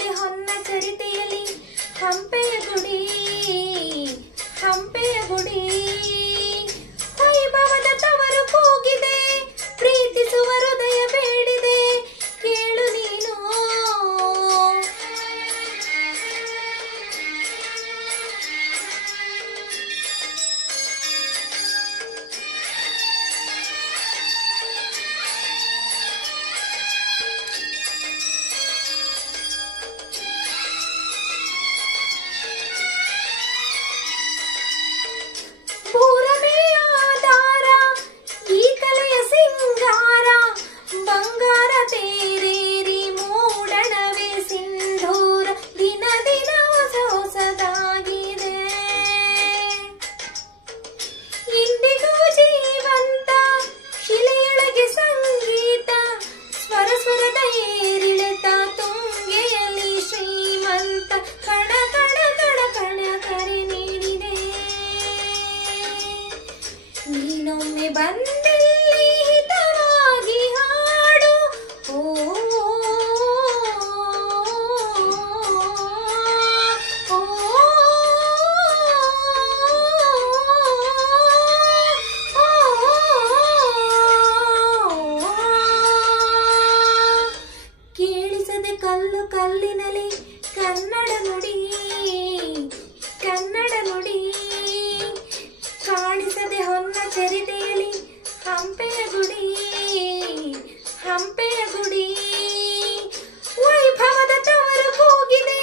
ಕೇಳಿಸದೆ ಹೊನ್ನ ಚರಿತೆಯಲ್ಲಿ ಹಂಪೆಯ ಗುಡಿ ಹಂಪೆಯ ಗುಡಿ ವೈಭವದ ತವರು ಕೂಗಿದೆ ಪ್ರೀತಿಸುವ ಹೃದಯ ಬೇಡಿದೆ ಕೇಳು ನೀನು ಬಂಗಾರ ತೇರೇರಿ ಮೂಡಣವೇ ಸಿಂಧೂರ ದಿನ ದಿನ ಹೊಸ ಹೊಸದಾಗಿದೆ ಇಂದಿಗೂ ಜೀವಂತ ಶಿಲೆಯೊಳಗೆ ಸಂಗೀತ ಸ್ವರ ಸ್ವರದ ಏರಿಳಿತ ತುಂಗೆಯಲ್ಲಿ ಶ್ರೀಮಂತ ಕಣ ಕಣ ಕಣ ಕಣ ಕರೆ ನೀಡಿದೆ ನೀನೊಮ್ಮೆ ಬಂದಿಲ್ಲಿ ಹಿತವಾಗಿ ಹಾಡು ಕೇಳಿಸದೆ ಕಲ್ಲು ಕಲ್ಲಿನಲ್ಲಿ ಕನ್ನಡ ನುಡಿ ಕನ್ನಡ ನುಡಿ ಕಾಣಿಸದೆ ಹೊನ್ನ ಚರಿತೆಯಲ್ಲಿ ಹಂಪೆಯ ಗುಡಿ ಹಂಪೆಯ ಗುಡಿ ವೈಭವದ ತವರು ಕೂಗಿದೆ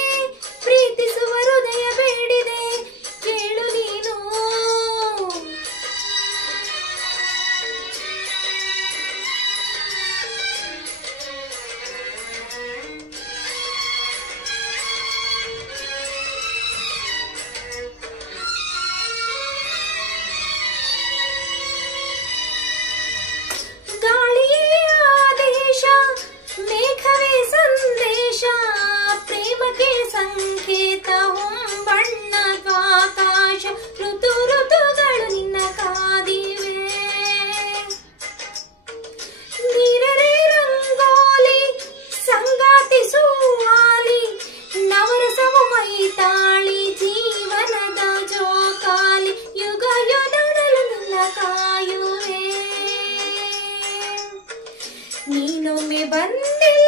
ಪ್ರೀತಿಸುವ ಹೃದಯ ಬೇಡಿದೆ ಕೇಳು ನೀನು ಮೇಘವೇ ಸಂದೇಶ ಪ್ರೇಮಕ್ಕೆ ಸಂಕೇತ ಹೊಂಬಣ್ಣದ ಆಕಾಶ ಋತು ಋತುಗಳು ನಿನ್ನ ಕಾದಿವೆ ನೀರೇ ರಂಗೋಲಿ ಸಂಗಾತಿ ಸುವಾಲಿ ನವರಸವು ಮೈತಾಳಿ ಜೀವನದ ಜೋಕಾಲಿ ಯುಗ ಯುಗಗಳು ನಿನ್ನ ಕಾಯುವೆ ನೀನೊಮ್ಮೆ ಬಂದಿಲ್ಲಿ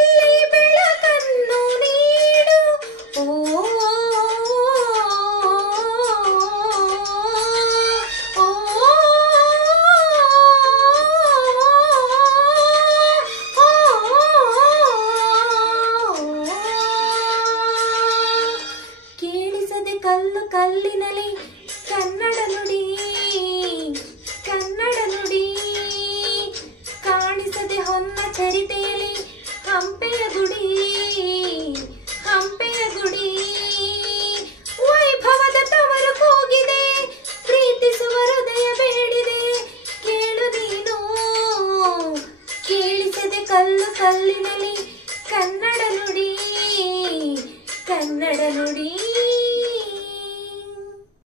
ಬೆಳಕನ್ನು ನೀಡು ಕೇಳಿಸದೆ ಕಲ್ಲು ಕಲ್ಲಿನಲ್ಲಿ ಕನ್ನಡ ನುಡಿ ಕನ್ನಡ ನುಡಿ ಕಾಣಿಸದೆ ಹೊನ್ನ ಚರಿತೆಯಲ್ಲಿ ಹಂಪೆಯ ಗುಡಿ ಹಂಪೆಯ ಗುಡಿ ವೈಭವದ ತವರು ಕೂಗಿದೆ ಪ್ರೀತಿಸುವ ಹೃದಯ ಬೇಡಿದೆ ಕೇಳು ನೀನು ಕೇಳಿಸದೆ ಕಲ್ಲು ಕಲ್ಲಿನಲ್ಲಿ